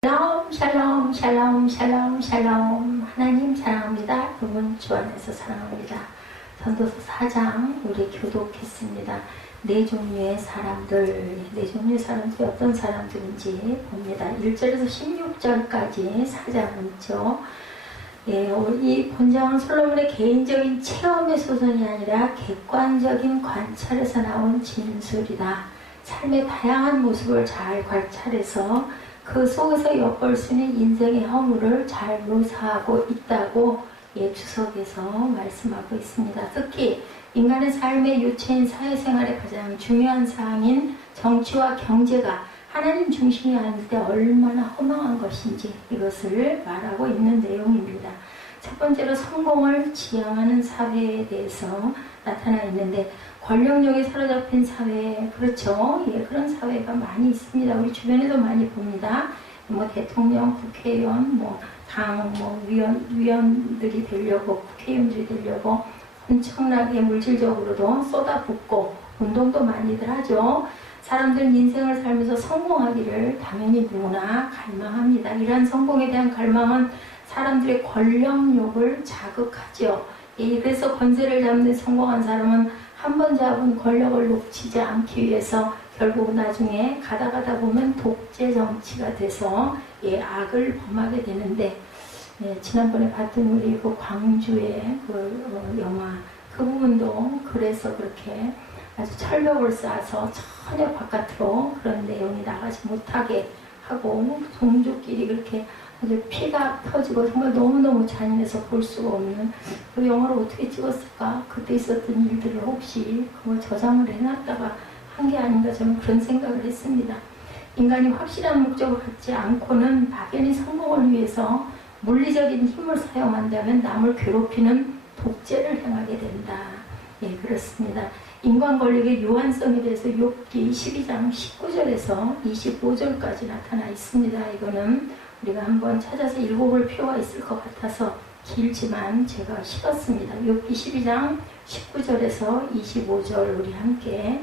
샬롬 샬롬 샬롬 샬롬 샬롬. 하나님 사랑합니다. 여러분 주 안에서 사랑합니다. 전도서 4장 우리 교독했습니다. 네 종류의 사람들, 네 종류의 사람들이 어떤 사람들인지 봅니다. 1절에서 16절까지 4장은 있죠. 이 본장은 솔로몬의 개인적인 체험의 소설이 아니라 객관적인 관찰에서 나온 진술이다. 삶의 다양한 모습을 잘 관찰해서 그 속에서 엿볼 수 있는 인생의 허물을 잘 묘사하고 있다고 주석에서 말씀하고 있습니다. 특히 인간의 삶의 유체인 사회생활의 가장 중요한 사항인 정치와 경제가 하나님 중심이 아닐 때 얼마나 허망한 것인지 이것을 말하고 있는 내용입니다. 첫 번째로 성공을 지향하는 사회에 대해서 나타나 있는데, 권력욕에 사로잡힌 사회, 그렇죠? 그런 사회가 많이 있습니다. 우리 주변에도 많이 봅니다. 대통령, 국회의원, 당, 위원들이 되려고, 국회의원들이 되려고 엄청나게 물질적으로도 쏟아붓고 운동도 많이들 하죠. 사람들은 인생을 살면서 성공하기를 당연히 누구나 갈망합니다. 이러한 성공에 대한 갈망은 사람들의 권력욕을 자극하죠. 그래서 권세를 잡는 성공한 사람은 한 번 잡은 권력을 놓치지 않기 위해서 결국 나중에 가다 보면 독재 정치가 돼서 악을 범하게 되는데, 지난번에 봤던 우리 그 광주의 영화, 그 부분도 그래서 그렇게 아주 철벽을 쌓아서 전혀 바깥으로 그런 내용이 나가지 못하게 하고, 종족끼리 그렇게 아주 피가 터지고 정말 너무너무 잔인해서 볼 수가 없는 그 영화를 어떻게 찍었을까? 그때 있었던 일들을 혹시 그걸 저장을 해놨다가 한 게 아닌가, 저는 그런 생각을 했습니다. 인간이 확실한 목적을 갖지 않고는 막연히 성공을 위해서 물리적인 힘을 사용한다면 남을 괴롭히는 독재를 행하게 된다. 그렇습니다. 인간 권력의 유한성에 대해서 욥기 12장 19절에서 25절까지 나타나 있습니다. 이거는 우리가 한번 찾아서 읽어볼 필요가 있을 것 같아서 길지만 제가 실었습니다. 욥기 12장 19절에서 25절 우리 함께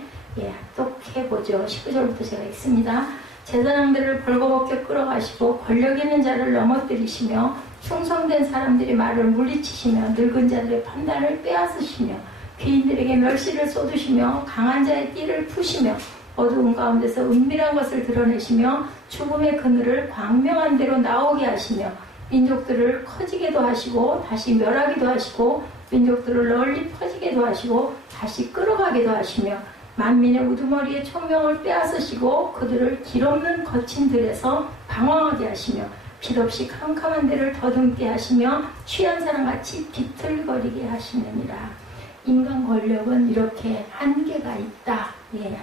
합독해보죠. 19절부터 제가 읽습니다. 제사장들을 벌거벗게 끌어가시고 권력 있는 자를 넘어뜨리시며 충성된 사람들이 말을 물리치시며 늙은 자들의 판단을 빼앗으시며 귀인들에게 멸시를 쏟으시며 강한 자의 띠를 푸시며 어두운 가운데서 은밀한 것을 드러내시며 죽음의 그늘을 광명한 대로 나오게 하시며 민족들을 커지게도 하시고 다시 멸하기도 하시고 민족들을 널리 퍼지게도 하시고 다시 끌어가기도 하시며 만민의 우두머리의 총명을 빼앗으시고 그들을 길없는 거친 들에서 방황하게 하시며 빛없이 캄캄한 데를 더듬게 하시며 취한 사람같이 비틀거리게 하시느니라. 인간 권력은 이렇게 한계가 있다.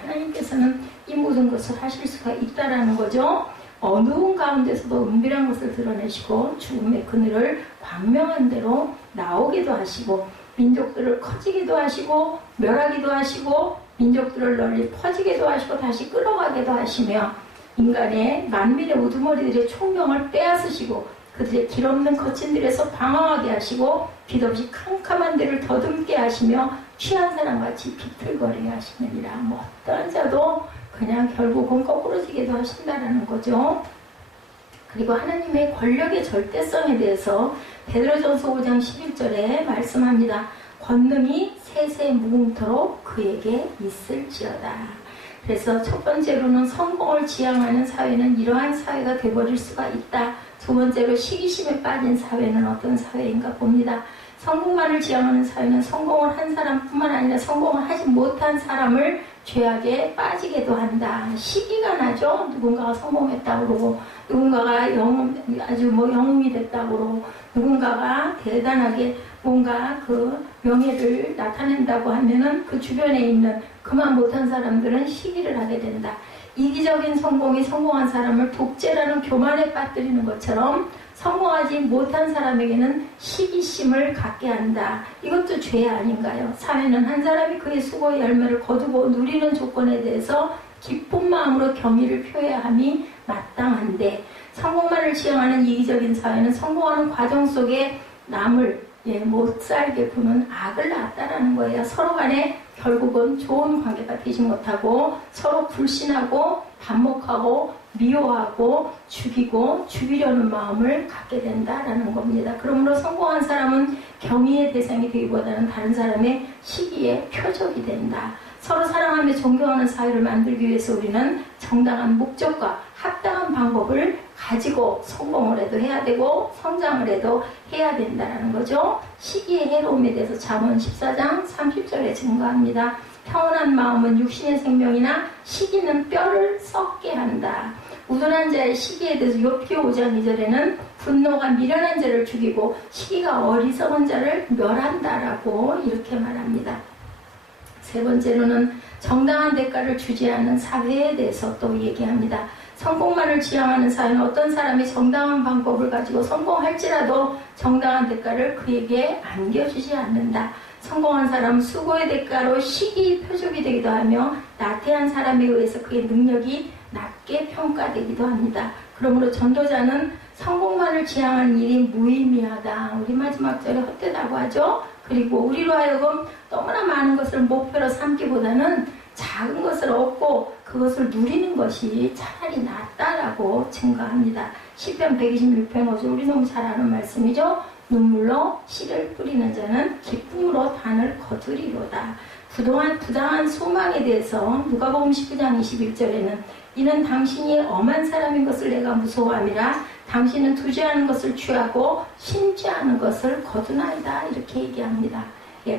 하나님께서는 이 모든 것을 하실 수가 있다라는 거죠. 어두운 가운데서도 은밀한 것을 드러내시고 죽음의 그늘을 광명한 대로 나오기도 하시고 민족들을 커지기도 하시고 멸하기도 하시고 민족들을 널리 퍼지기도 하시고 다시 끌어가기도 하시며 인간의 만민의 우두머리들의 총명을 빼앗으시고 그들의 길없는 거친 들에서 방황하게 하시고 빛없이 캄캄한 데를 더듬게 하시며 취한 사람같이 비틀거리게 하시느니라. 어떠한 자도 그냥 결국은 거꾸러지게도 하신다라는 거죠. 그리고 하나님의 권력의 절대성에 대해서 베드로전서 5장 11절에 말씀합니다. 권능이 세세 무궁토록 그에게 있을지어다. 그래서 첫 번째로는 성공을 지향하는 사회는 이러한 사회가 되어버릴 수가 있다. 두 번째로 시기심에 빠진 사회는 어떤 사회인가 봅니다. 성공만을 지향하는 사회는 성공을 한 사람뿐만 아니라 성공을 하지 못한 사람을 죄악에 빠지게도 한다. 시기가 나죠. 누군가가 성공했다고 그러고 누군가가 아주 영웅이 됐다고 그러고 누군가가 대단하게 뭔가 그 명예를 나타낸다고 하면은 그 주변에 있는 그만 못한 사람들은 시기를 하게 된다. 이기적인 성공이 성공한 사람을 독재라는 교만에 빠뜨리는 것처럼 성공하지 못한 사람에게는 시기심을 갖게 한다. 이것도 죄 아닌가요? 사회는 한 사람이 그의 수고의 열매를 거두고 누리는 조건에 대해서 기쁜 마음으로 경의를 표해야 함이 마땅한데, 성공만을 지향하는 이기적인 사회는 성공하는 과정 속에 남을 못 살게 구는 악을 낳았다라는 거예요. 서로 간에 결국은 좋은 관계가 되지 못하고 서로 불신하고 반목하고 미워하고 죽이고 죽이려는 마음을 갖게 된다라는 겁니다. 그러므로 성공한 사람은 경의의 대상이 되기보다는 다른 사람의 시기의 표적이 된다. 서로 사랑하며 존경하는 사회를 만들기 위해서 우리는 정당한 목적과 합당한 방법을 가지고 성공을 해도 해야 되고 성장을 해도 해야 된다는 거죠. 시기의 해로움에 대해서 잠언 14장 30절에 증거합니다. 평온한 마음은 육신의 생명이나 시기는 뼈를 썩게 한다. 우둔한 자의 시기에 대해서 욥기 5장 2절에는 분노가 미련한 자를 죽이고 시기가 어리석은 자를 멸한다라고 이렇게 말합니다. 세 번째로는 정당한 대가를 주지 않는 사회에 대해서 또 얘기합니다. 성공만을 지향하는 사회는 어떤 사람이 정당한 방법을 가지고 성공할지라도 정당한 대가를 그에게 안겨주지 않는다. 성공한 사람은 수고의 대가로 시기 표적이 되기도 하며 나태한 사람에 의해서 그의 능력이 낮게 평가되기도 합니다. 그러므로 전도자는 성공만을 지향하는 일이 무의미하다. 우리 마지막 절에 헛되다고 하죠. 그리고 우리로 하여금 너무나 많은 것을 목표로 삼기보다는 작은 것을 얻고 그것을 누리는 것이 차라리 낫다라고 증거합니다. 시편 126편 5절 우리 너무 잘 아는 말씀이죠. 눈물로 씨를 뿌리는 자는 기쁨으로 단을 거두리로다. 그동안 부당한 소망에 대해서 누가복음 19장 21절에는 이는 당신이 엄한 사람인 것을 내가 무서워함이라 당신은 두지 않은 것을 취하고 심지 않은 것을 거두나이다 이렇게 얘기합니다.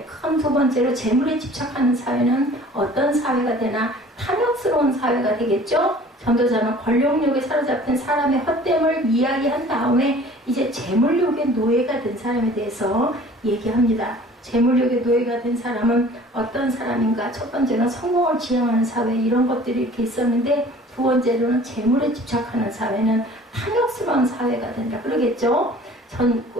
큰 두 번째로 재물에 집착하는 사회는 어떤 사회가 되나 탐욕스러운 사회가 되겠죠. 전도자는 권력욕에 사로잡힌 사람의 헛됨을 이야기한 다음에 이제 재물욕의 노예가 된 사람에 대해서 얘기합니다. 재물욕의 노예가 된 사람은 어떤 사람인가? 첫 번째는 성공을 지향하는 사회 이런 것들이 이렇게 있었는데 두 번째로는 재물에 집착하는 사회는 탐욕스러운 사회가 된다. 그러겠죠?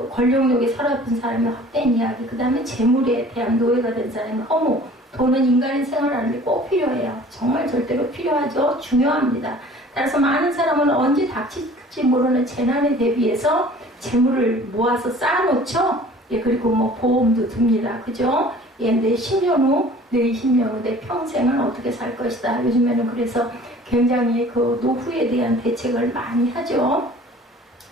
권력욕에 사로잡힌 사람의 헛된 이야기, 그 다음에 재물에 대한 노예가 된 사람의 허무. 돈은 인간의 생활하는데 꼭 필요해요. 정말 절대로 필요하죠. 중요합니다. 따라서 많은 사람은 언제 닥칠지 모르는 재난에 대비해서 재물을 모아서 쌓아놓죠. 그리고 뭐 보험도 듭니다. 그죠? 내 10년 후, 내 20년 후, 내 평생은 어떻게 살 것이다. 요즘에는 그래서 굉장히 그 노후에 대한 대책을 많이 하죠.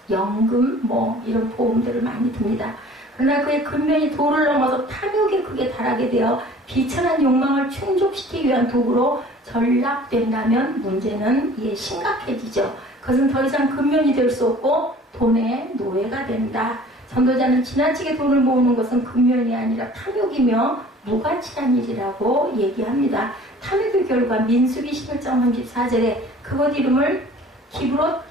연금, 뭐 이런 보험들을 많이 듭니다. 그러나 그의 근면이 도를 넘어서 탐욕에 크게 달하게 되어 비천한 욕망을 충족시키기 위한 도구로 전락된다면 문제는 심각해지죠. 그것은 더 이상 근면이 될 수 없고 돈의 노예가 된다. 전도자는 지나치게 돈을 모으는 것은 근면이 아니라 탐욕이며 무가치한 일이라고 얘기합니다. 탐욕의 결과 민수기 11장 34절에 그것 이름을 기브롯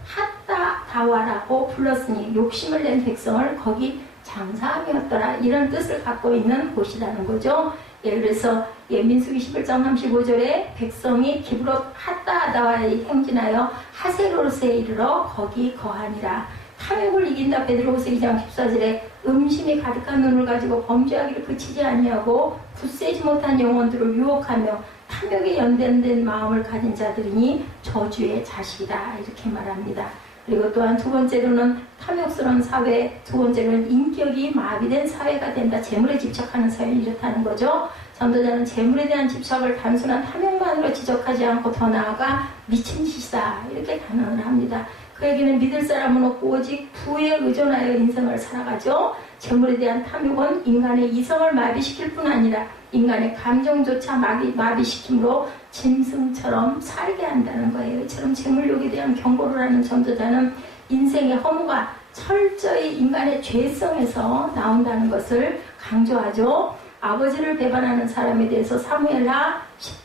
핫다다와라고 불렀으니 욕심을 낸 백성을 거기 장사함이었더라. 이런 뜻을 갖고 있는 곳이라는 거죠. 그래서 민수기 11장 35절에 백성이 기브롯 핫다다와에 행진하여 하세로스에 이르러 거기 거하니라. 탐욕을 이긴다. 베드로후서 2장 14절에 음심이 가득한 눈을 가지고 범죄하기를 그치지 아니하고 굳세지 못한 영혼들을 유혹하며 탐욕에 연단된 마음을 가진 자들이니 저주의 자식이다. 이렇게 말합니다. 그리고 또한 두 번째로는 탐욕스러운 사회, 두 번째로는 인격이 마비된 사회가 된다. 재물에 집착하는 사회는 이렇다는 거죠. 전도자는 재물에 대한 집착을 단순한 탐욕만으로 지적하지 않고 더 나아가 미친 짓이다. 이렇게 단언을 합니다. 그에게는 믿을 사람은 없고 오직 부에 의존하여 인생을 살아가죠. 재물에 대한 탐욕은 인간의 이성을 마비시킬 뿐 아니라 인간의 감정조차 마비시킴으로 짐승처럼 살게 한다는 거예요. 이처럼 재물욕에 대한 경고를 하는 전도자는 인생의 허무가 철저히 인간의 죄성에서 나온다는 것을 강조하죠. 아버지를 배반하는 사람에 대해서 사무엘하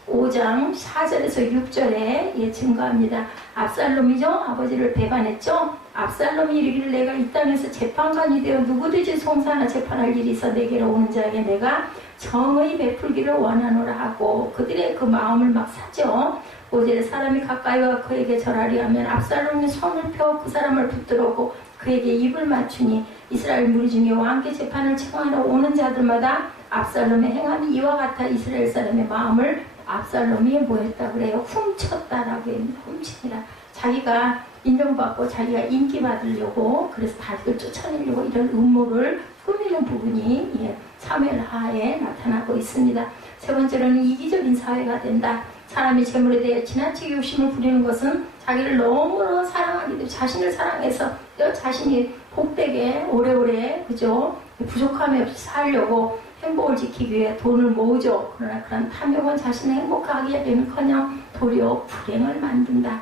15장 4절에서 6절에 증거합니다. 압살롬이죠. 아버지를 배반했죠. 압살롬이 이르기를 내가 이 땅에서 재판관이 되어 누구든지 송사나 재판할 일이 있어 내게로 오는 자에게 내가 정의 베풀기를 원하노라 하고 그들의 그 마음을 막 사죠. 5절에 사람이 가까이 와 그에게 절하리 하면 압살롬이 손을 펴 그 사람을 붙들었고 그에게 입을 맞추니 이스라엘 무리 중에 왕께 재판을 청하러 오는 자들마다 압살롬의 행함이 이와 같아 이스라엘 사람의 마음을 압살롬이 뭐 했다 그래요? 훔쳤다라고 합니다. 훔치니라. 자기가 인정받고 자기가 인기 받으려고 그래서 다들 쫓아내려고 이런 음모를 꾸미는 부분이 사무엘하에 나타나고 있습니다. 세 번째로는 이기적인 사회가 된다. 사람이 재물에 대해 지나치게 욕심을 부리는 것은 자기를 너무나 사랑하기 때문에 자신을 사랑해서 자신이 복되게 오래오래 그죠? 부족함이 없이 살려고 행복을 지키기 위해 돈을 모으죠. 그러나 그런 탐욕은 자신을 행복하게 하기는커녕 도리어 불행을 만든다.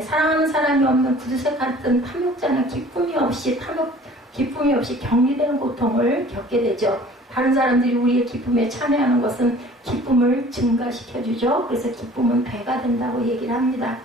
사랑하는 사람이 없는 구두쇠 같은 탐욕자는 기쁨이 없이 격리되는 고통을 겪게 되죠. 다른 사람들이 우리의 기쁨에 참여하는 것은 기쁨을 증가시켜주죠. 그래서 기쁨은 배가 된다고 얘기를 합니다.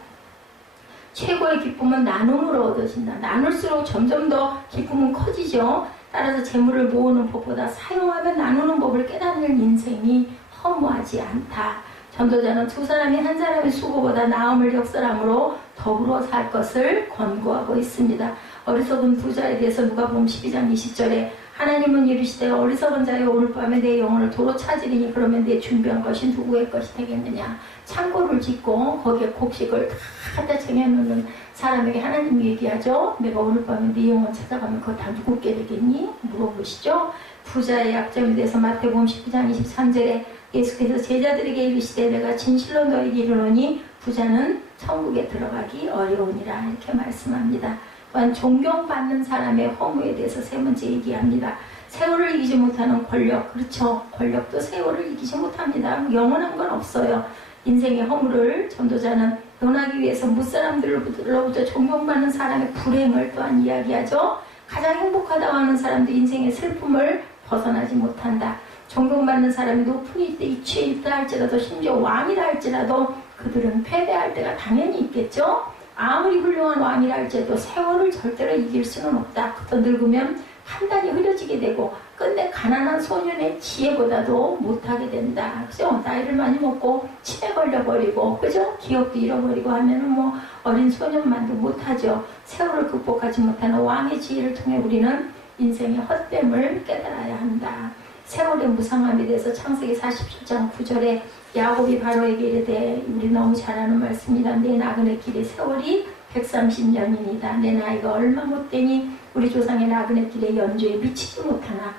최고의 기쁨은 나눔으로 얻어진다. 나눌수록 점점 더 기쁨은 커지죠. 따라서 재물을 모으는 법보다 사용하면 나누는 법을 깨닫는 인생이 허무하지 않다. 전도자는 두 사람이 한 사람의 수고보다 나음을 역설함으로 더불어 살 것을 권고하고 있습니다. 어리석은 부자에 대해서 누가복음 12장 20절에 하나님은 이르시되 어리석은 자여 오늘 밤에 내 영혼을 도로 찾으리니 그러면 내 준비한 것이 누구의 것이 되겠느냐. 창고를 짓고 거기에 곡식을 다 갖다 쟁여놓는 사람에게 하나님이 얘기하죠. 내가 오늘 밤에 네 영혼 찾아가면 그거 다 누구께 되겠니? 물어보시죠. 부자의 약점에 대해서 마태복음 19장 23절에 예수께서 제자들에게 이르시되 내가 진실로 너희에게 이르노니 부자는 천국에 들어가기 어려우니라 이렇게 말씀합니다. 또한 존경받는 사람의 허무에 대해서 세 번째 얘기합니다. 세월을 이기지 못하는 권력, 그렇죠. 권력도 세월을 이기지 못합니다. 영원한 건 없어요. 인생의 허무를 전도자는 논하기 위해서 무사람들로부터 존경받는 사람의 불행을 또한 이야기하죠. 가장 행복하다고 하는 사람도 인생의 슬픔을 벗어나지 못한다. 존경받는 사람이 높은 위치에 있다 할지라도 심지어 왕이라 할지라도 그들은 패배할 때가 당연히 있겠죠. 아무리 훌륭한 왕이라 할지라도 세월을 절대로 이길 수는 없다. 그도 늙으면 판단이 흐려지게 되고 끝내 가난한 소년의 지혜보다도 못하게 된다. 그죠? 나이를 많이 먹고 치매 걸려버리고 그죠? 기억도 잃어버리고 하면은 뭐 어린 소년만도 못하죠. 세월을 극복하지 못하는 왕의 지혜를 통해 우리는 인생의 헛됨을 깨달아야 한다. 세월의 무상함에 대해서 창세기 47장 9절에 야곱이 바로에게 이르되 우리 너무 잘 아는 말씀이다. 내 나그네 길의 세월이 130년이니다. 내 나이가 얼마 못되니 우리 조상의 나그네 길의 연주에 미치지 못하나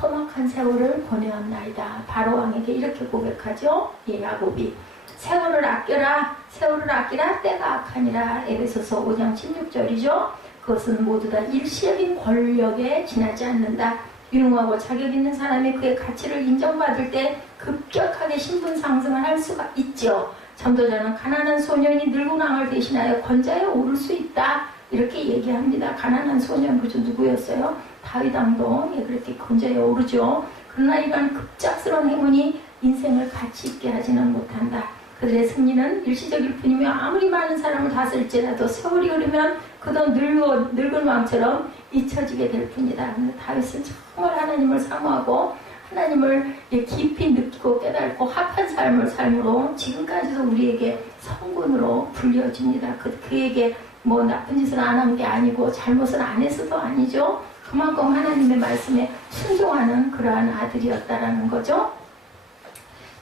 험악한 세월을 보내었나이다. 바로 왕에게 이렇게 고백하죠. 이 야곱이 세월을 아껴라. 세월을 아끼라. 때가 악하니라. 에베소서 5장 16절이죠. 그것은 모두 다 일시적인 권력에 지나지 않는다. 유능하고 자격 있는 사람이 그의 가치를 인정받을 때 급격하게 신분 상승을 할 수가 있죠. 전도자는 가난한 소년이 늙은 왕을 대신하여 권좌에 오를 수 있다. 이렇게 얘기합니다. 가난한 소년 그저 누구였어요? 다윗 왕도 그렇게 권좌에 오르죠. 그러나 이러한 급작스러운 행운이 인생을 가치 있게 하지는 못한다. 그들의 승리는 일시적일 뿐이며 아무리 많은 사람을 다스릴지라도 세월이 흐르면 그도 늙은 왕처럼 잊혀지게 될 뿐이다. 근데 다윗은 정말 하나님을 사모하고 하나님을 깊이 느끼고 깨닫고 합한 삶을 삶으로 지금까지도 우리에게 성군으로 불려집니다. 그에게 뭐 나쁜 짓을 안 한 게 아니고 잘못을 안 했어도 아니죠. 그만큼 하나님의 말씀에 순종하는 그러한 아들이었다라는 거죠.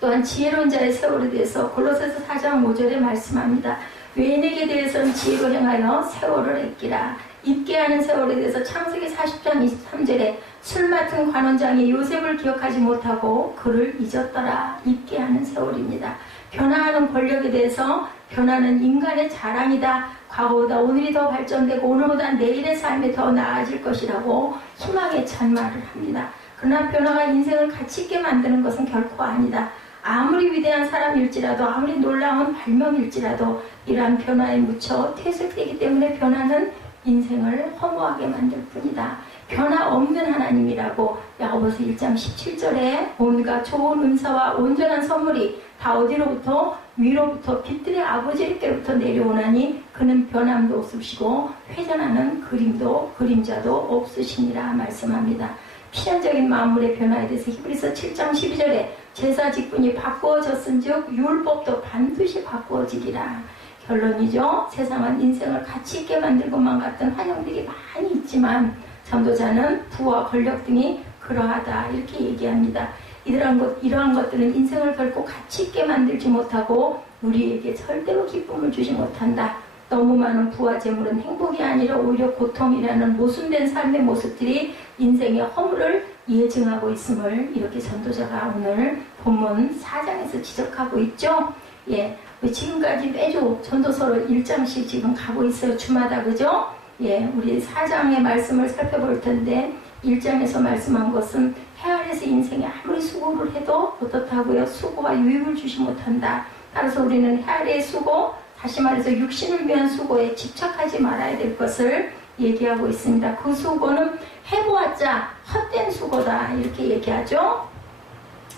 또한 지혜로운 자의 세월에 대해서 골로새서 4장 5절에 말씀합니다. 외인에게 대해서는 지혜로 행하여 세월을 아끼라. 잊게 하는 세월에 대해서 창세기 40장 23절에 술 맡은 관원장이 요셉을 기억하지 못하고 그를 잊었더라. 잊게 하는 세월입니다. 변화하는 권력에 대해서 변화는 인간의 자랑이다. 과거보다 오늘이 더 발전되고 오늘보다 내일의 삶이 더 나아질 것이라고 희망에 찬 말을 합니다. 그러나 변화가 인생을 가치 있게 만드는 것은 결코 아니다. 아무리 위대한 사람일지라도 아무리 놀라운 발명일지라도 이러한 변화에 묻혀 퇴색되기 때문에 변화는 인생을 허무하게 만들 뿐이다. 변화 없는 하나님이라고 야고보서 1장 17절에 온갖 좋은 은사와 온전한 선물이 다 어디로부터? 위로부터 빛들의 아버지께로부터 내려오나니 그는 변함도 없으시고 회전하는 그림자도 없으시니라 말씀합니다. 필연적인 만물의 변화에 대해서 히브리서 7장 12절에 제사 직분이 바꾸어졌은즉 율법도 반드시 바꾸어지리라. 결론이죠. 세상은 인생을 가치 있게 만들 것만 같은 환영들이 많이 있지만 전도자는 부와 권력 등이 그러하다 이렇게 얘기합니다. 이러한 것들은 인생을 결코 가치 있게 만들지 못하고 우리에게 절대로 기쁨을 주지 못한다. 너무 많은 부와 재물은 행복이 아니라 오히려 고통이라는 모순된 삶의 모습들이 인생의 허물을 예증하고 있음을 이렇게 전도자가 오늘 본문 4장에서 지적하고 있죠. 예, 지금까지 매주 전도서를 1장씩 지금 가고 있어요. 주마다, 그죠? 예, 우리 4장의 말씀을 살펴볼 텐데 1장에서 말씀한 것은 해 아래서 인생에 아무리 수고를 해도 어떻다고요? 수고가 유익을 주지 못한다. 따라서 우리는 해 아래의 수고, 다시 말해서 육신을 위한 수고에 집착하지 말아야 될 것을 얘기하고 있습니다. 그 수고는 해보았자 헛된 수고다, 이렇게 얘기하죠.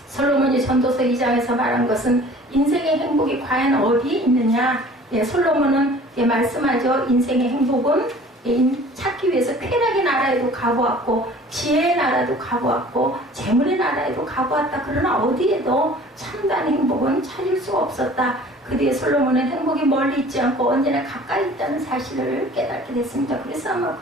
솔로몬이 전도서 2장에서 말한 것은 인생의 행복이 과연 어디 있느냐. 예, 솔로몬은 말씀하죠. 인생의 행복은 찾기 위해서 쾌락의 나라에도 가보았고 지혜의 나라도 가보았고 재물의 나라에도 가보았다. 그러나 어디에도 참다운 행복은 찾을 수가 없었다. 그 뒤에 솔로몬은 행복이 멀리 있지 않고 언제나 가까이 있다는 사실을 깨닫게 됐습니다. 그래서 아마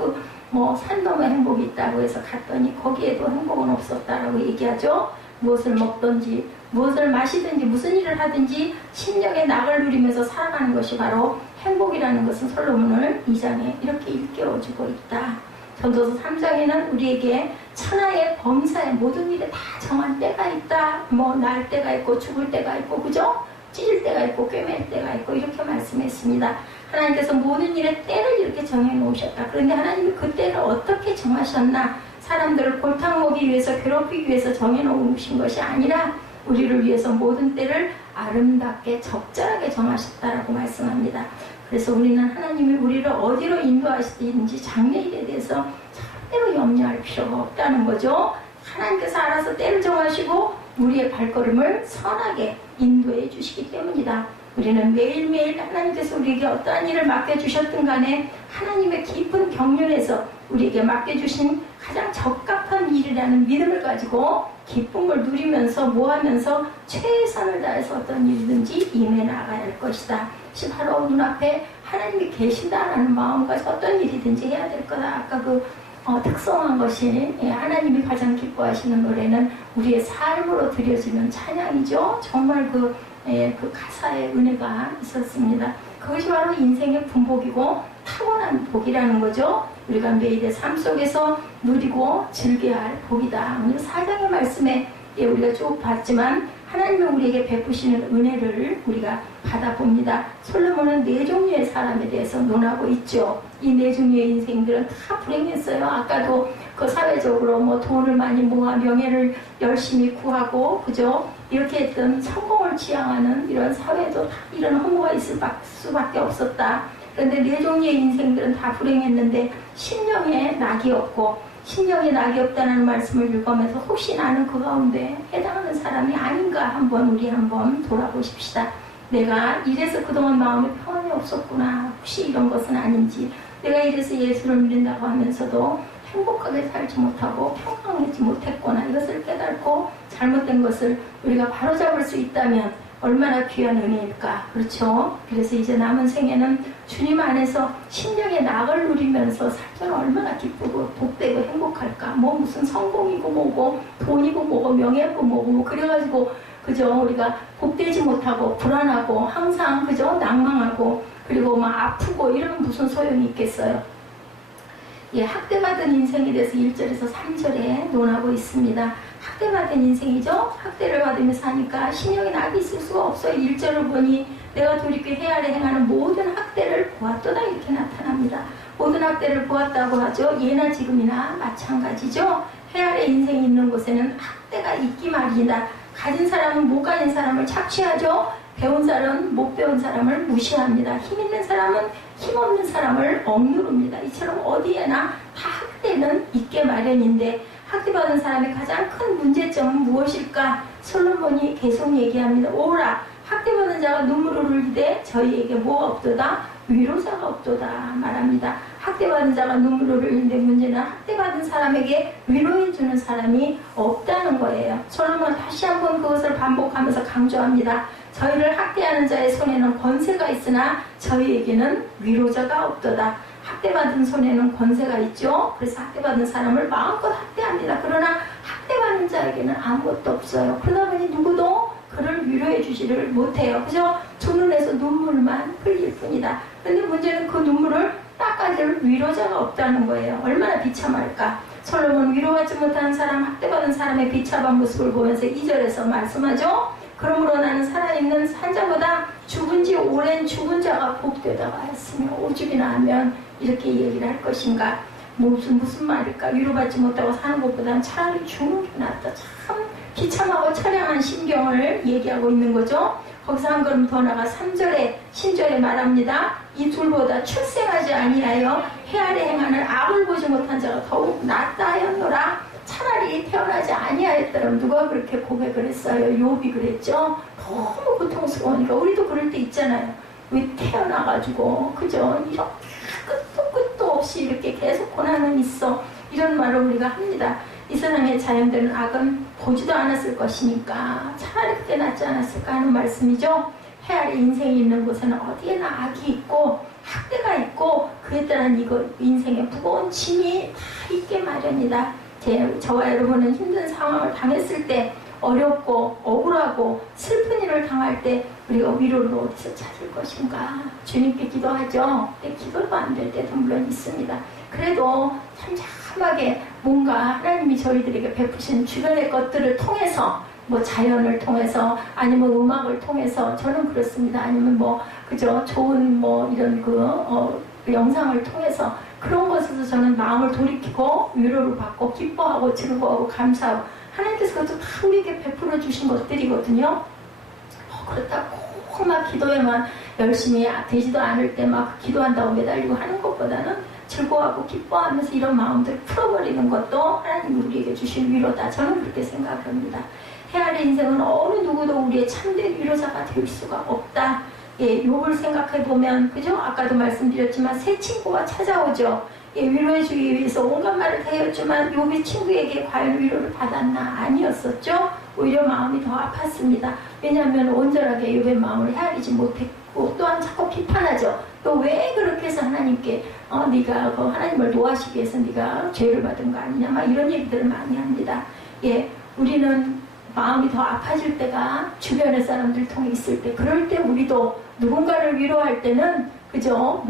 산 넘어 행복이 있다고 해서 갔더니 거기에도 행복은 없었다라고 얘기하죠. 무엇을 먹든지 무엇을 마시든지 무슨 일을 하든지 심령의 낙을 누리면서 살아가는 것이 바로 행복이라는 것은 솔로몬을 2장에 이렇게 일깨워주고 있다. 전도서 3장에는 우리에게 천하의 범사의 모든 일에 다 정한 때가 있다. 날 때가 있고 죽을 때가 있고, 그죠? 찢을 때가 있고 꿰맬 때가 있고 이렇게 말씀했습니다. 하나님께서 모든 일에 때를 이렇게 정해놓으셨다. 그런데 하나님이 그 때를 어떻게 정하셨나? 사람들을 골탕 먹이기 위해서, 괴롭히기 위해서 정해놓으신 것이 아니라 우리를 위해서 모든 때를 아름답게 적절하게 정하셨다라고 말씀합니다. 그래서 우리는 하나님이 우리를 어디로 인도하시든지 장래일에 대해서 절대로 염려할 필요가 없다는 거죠. 하나님께서 알아서 때를 정하시고 우리의 발걸음을 선하게 인도해 주시기 때문이다. 우리는 매일매일 하나님께서 우리에게 어떠한 일을 맡겨주셨든 간에 하나님의 깊은 경륜에서 우리에게 맡겨주신 가장 적합한 일이라는 믿음을 가지고 기쁨을 누리면서 모하면서 최선을 다해서 어떤 일이든지 임해 나가야 할 것이다. 바로 눈앞에 하나님이 계신다라는 마음까지 어떤 일이든지 해야 될 거다. 아까 특성한 것이 하나님이 가장 기뻐하시는 노래는 우리의 삶으로 드려지는 찬양이죠. 정말 그 가사에 은혜가 있었습니다. 그것이 바로 인생의 분복이고 타고난 복이라는 거죠. 우리가 매일의 삶 속에서 누리고 즐겨야 할 복이다. 오늘 4장의 말씀에 우리가 쭉 봤지만 하나님은 우리에게 베푸시는 은혜를 우리가 받아봅니다. 솔로몬은 네 종류의 사람에 대해서 논하고 있죠. 이 네 종류의 인생들은 다 불행했어요. 아까도 사회적으로 돈을 많이 모아 명예를 열심히 구하고, 그죠? 이렇게 했던 성공을 지향하는 이런 사회도 다 이런 허무가 있을 수밖에 없었다. 그런데 네 종류의 인생들은 다 불행했는데 심령에 낙이 없고, 심령에 낙이 없다는 말씀을 읽으면서 혹시 나는 그 가운데 해당하는 사람이 아닌가 우리 한번 돌아보십시다. 내가 이래서 그동안 마음에 평안이 없었구나. 혹시 이런 것은 아닌지, 내가 이래서 예수를 믿는다고 하면서도 행복하게 살지 못하고 평강하지 못했구나. 이것을 깨닫고 잘못된 것을 우리가 바로잡을 수 있다면 얼마나 귀한 은혜일까. 그렇죠? 그래서 이제 남은 생에는 주님 안에서 심령의 낙을 누리면서 살면 얼마나 기쁘고 복되고 행복할까. 무슨 성공이고 뭐고 돈이고 뭐고 명예고 뭐고 그래가지고, 그죠? 우리가 복되지 못하고 불안하고 항상, 그죠? 낭망하고 그리고 아프고 이러면 무슨 소용이 있겠어요. 학대받은 인생에 대해서 1절에서 3절에 논하고 있습니다. 학대받은 인생이죠? 학대를 받으면서 하니까 심령에 낙이 있을 수가 없어요. 1절을 보니 내가 돌이켜 해 아래 행하는 모든 학대를 보았도다, 이렇게 나타납니다. 모든 학대를 보았다고 하죠. 예나 지금이나 마찬가지죠. 해 아래 인생이 있는 곳에는 학대가 있기 마련이다. 가진 사람은 못 가진 사람을 착취하죠. 배운 사람은 못 배운 사람을 무시합니다. 힘 있는 사람은 힘 없는 사람을 억누릅니다. 이처럼 어디에나 다 학대는 있게 마련인데, 학대받은 사람의 가장 큰 문제점은 무엇일까? 솔로몬이 계속 얘기합니다. 오라, 학대받은 자가 눈물을 흘리되 저희에게 뭐가 없도다? 위로자가 없도다 말합니다. 학대받은 자가 눈물을 흘리는데 문제는 학대받은 사람에게 위로해주는 사람이 없다는 거예요. 솔로몬은 다시 한번 그것을 반복하면서 강조합니다. 저희를 학대하는 자의 손에는 권세가 있으나 저희에게는 위로자가 없도다. 학대받은 손에는 권세가 있죠. 그래서 학대받은 사람을 마음껏 학대합니다. 그러나 학대받는 자에게는 아무것도 없어요. 그러다 보니 누구도 그를 위로해 주지를 못해요. 그죠? 두 눈에서 눈물만 흘릴 뿐이다. 근데 문제는 그 눈물을 닦아줄 위로자가 없다는 거예요. 얼마나 비참할까. 솔로몬 위로하지 못하는 사람, 학대받은 사람의 비참한 모습을 보면서 2절에서 말씀하죠. 그러므로 나는 살아있는 산자보다 죽은 지 오랜 죽은 자가 복되다가 했으며 오죽이나 하면 이렇게 얘기를 할 것인가. 무슨 말일까. 위로받지 못하고 사는 것보다는 차라리 죽는 게 낫다. 참 비참하고 처량한 심경을 얘기하고 있는 거죠. 거기서 한 걸음 더 나가 3절에 신절에 말합니다. 이 둘보다 출생하지 아니하여 해 아래 행하는 악을 보지 못한 자가 더욱 낫다 하였노라. 차라리 태어나지 아니하였더라면 누가 그렇게 고백을 했어요? 욥이 그랬죠. 너무 고통스러우니까. 우리도 그럴 때 있잖아요. 왜 태어나가지고 그죠? 이렇게 끝도 없이 이렇게 계속 고난은 있어. 이런 말을 우리가 합니다. 이 세상에 자연되는 악은 보지도 않았을 것이니까 차라리 그게 낫지 않았을까 하는 말씀이죠. 해 아래 인생이 있는 곳에는 어디에나 악이 있고 학대가 있고 그에 따른 이거 인생의 무거운 짐이 다 있게 마련이다. 저와 여러분은 힘든 상황을 당했을 때 어렵고 억울하고 슬픈 일을 당할 때 우리가 위로를 어디서 찾을 것인가 주님께 기도하죠. 근데 기도도 안 될 때도 물론 있습니다. 그래도 참참하게 뭔가 하나님이 저희들에게 베푸신 주변의 것들을 통해서 뭐 자연을 통해서 아니면 음악을 통해서 저는 그렇습니다. 아니면 뭐 그저 좋은 뭐 이런 영상을 통해서 그런 것에서 저는 마음을 돌이키고 위로를 받고 기뻐하고 즐거워하고 감사하고 하나님께서 그것도 다 우리에게 베풀어 주신 것들이거든요. 그렇다고 꼭 막 기도에만 열심히 되지도 않을 때 막 기도한다고 매달리고 하는 것보다는 즐거워하고 기뻐하면서 이런 마음들을 풀어버리는 것도 하나님이 우리에게 주신 위로다. 저는 그렇게 생각합니다. 해 아래 인생은 어느 누구도 우리의 참된 위로자가 될 수가 없다. 예, 욥을 생각해보면 그죠? 아까도 말씀드렸지만 새 친구가 찾아오죠. 예, 위로해주기 위해서 온갖 말을 대했지만 욥이 친구에게 과연 위로를 받았나? 아니었었죠. 오히려 마음이 더 아팠습니다. 왜냐하면 온전하게 욥의 마음을 헤아리지 못했고 또한 자꾸 비판하죠. 또 왜 그렇게 해서 하나님께 네가 하나님을 노하시기 위해서 네가 죄를 받은 거 아니냐? 막 이런 얘기들을 많이 합니다. 예, 우리는 마음이 더 아파질 때가 주변의 사람들 통해 있을 때, 그럴 때 우리도 누군가를 위로할 때는 그죠?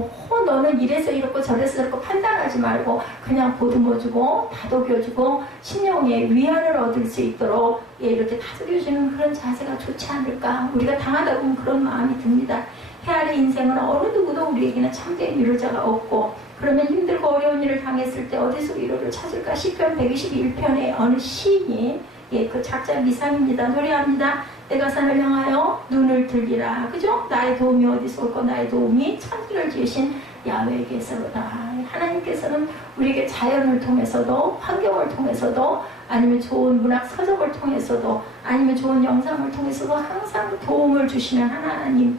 너는 이래서 이렇고 저래서 저렇고 판단하지 말고 그냥 보듬어주고 다독여주고 심령의 위안을 얻을 수 있도록 이렇게 다독여주는 그런 자세가 좋지 않을까. 우리가 당하다 보면 그런 마음이 듭니다. 해 아래 인생은 어느 누구도 우리에게는 참된 위로자가 없고, 그러면 힘들고 어려운 일을 당했을 때 어디서 위로를 찾을까? 시편 121편의 어느 시인이 그 작자 미상입니다. 노래합니다. 내가 산을 향하여 눈을 들리라. 그죠? 나의 도움이 어디서 올까? 나의 도움이 천지를 지으신 야훼에게서로다. 하나님께서는 우리에게 자연을 통해서도 환경을 통해서도 아니면 좋은 문학 서적을 통해서도 아니면 좋은 영상을 통해서도 항상 도움을 주시는 하나님.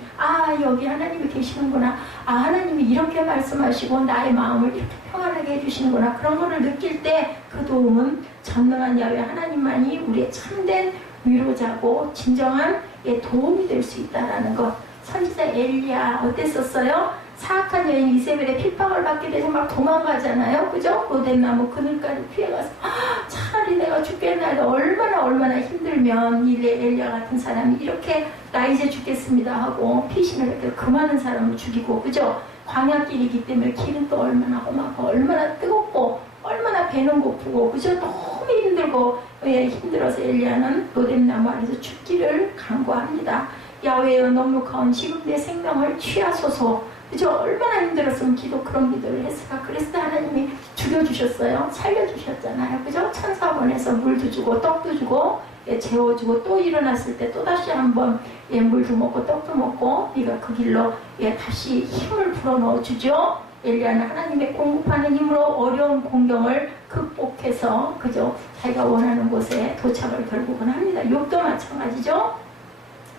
여기 하나님이 계시는구나. 하나님이 이렇게 말씀하시고 나의 마음을 이렇게 평안하게 해주시는구나. 그런 거를 느낄 때 그 도움은 전능한 야훼 하나님만이 우리의 참된 위로자고 진정한 도움이 될 수 있다라는 것. 선지자 엘리야 어땠었어요? 사악한 여인 이세벨의 핍박을 받게 돼서 막 도망가잖아요. 그죠? 로뎀나무 그늘까지 피해가서 차라리 내가 죽겠나. 얼마나 힘들면 이 엘리야 같은 사람이 이렇게 나 이제 죽겠습니다 하고 피신을 했대요. 그 많은 사람을 죽이고. 그죠? 광야길이기 때문에 길은 또 얼마나 험하고 얼마나 뜨겁고 얼마나 배는 고프고. 그죠? 너무 힘들고 힘들어서 엘리야는 로뎀나무 아래서 죽기를 간구합니다. 야훼여 너무 지금 내 생명을 취하소서. 그죠? 얼마나 힘들었으면 그런 기도를 했을까. 그래서 하나님이 죽여주셨어요. 살려주셨잖아요. 그죠? 천사 보내서 물도 주고 떡도 주고 재워주고 또 일어났을 때 또다시 한번 물도 먹고 떡도 먹고 네가 그 길로 다시 힘을 불어넣어 주죠. 엘리야는 하나님의 공급하는 힘으로 어려운 공경을 극복해서 그죠? 자기가 원하는 곳에 도착을 결국은 합니다. 욥도 마찬가지죠.